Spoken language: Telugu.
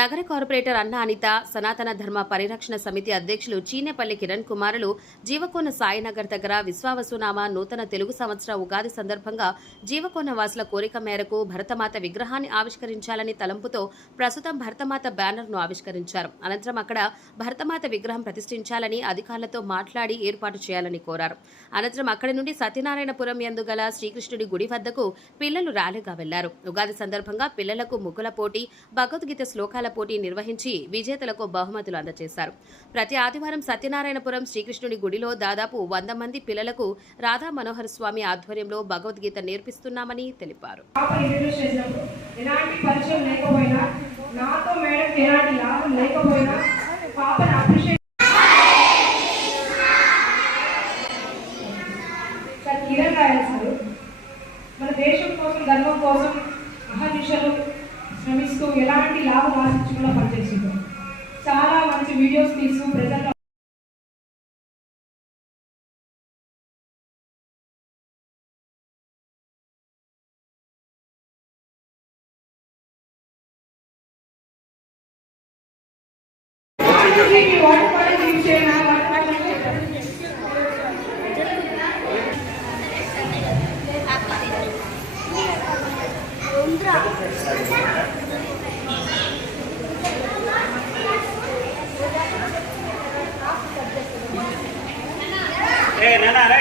నగర కార్పొరేటర్ అన్న అనిత, సనాతన ధర్మ పరిరక్షణ సమితి అధ్యక్షులు చీనేపల్లి కిరణ్ కుమారులు జీవకోన సాయినగర్ దగ్గర విశ్వావసునామ నూతన తెలుగు సంవత్సర ఉగాది సందర్భంగా జీవకోన వాసుల కోరిక మేరకు భరతమాత విగ్రహాన్ని ఆవిష్కరించాలని తలంపుతో ప్రస్తుతం భరతమాత బ్యానర్ను ఆవిష్కరించారు. అనంతరం అక్కడ భరతమాత విగ్రహం ప్రతిష్ఠించాలని అధికారులతో మాట్లాడి ఏర్పాటు చేయాలని కోరారు. అనంతరం అక్కడి నుండి సత్యనారాయణపురం యందు గల శ్రీకృష్ణుడి గుడి వద్దకు పిల్లలు ర్యాలీగా వెళ్లారు. ఉగాది సందర్భంగా పిల్లలకు ముగ్గుల పోటీ, భగవద్గీత శ్లోకాల పోటీ నిర్వహించి విజేతలకు బహుమతులు అందజేశారు. ప్రతి ఆదివారం సత్యనారాయణపురం శ్రీకృష్ణుడి గుడిలో దాదాపు 100 మంది పిల్లలకు రాధా మనోహర్ స్వామి ఆధ్వర్యంలో భగవద్గీత నేర్పిస్తున్నామని తెలిపారు. మన దేశం కోసం, ధర్మం కోసం అహర్నిశలు శ్రమిస్తూ ఎలాంటి లాభం ఆశించకుండా పనిచేసింది. చాలా మంచి వీడియోస్ తీస్తూ ప్రజల్లో Nana,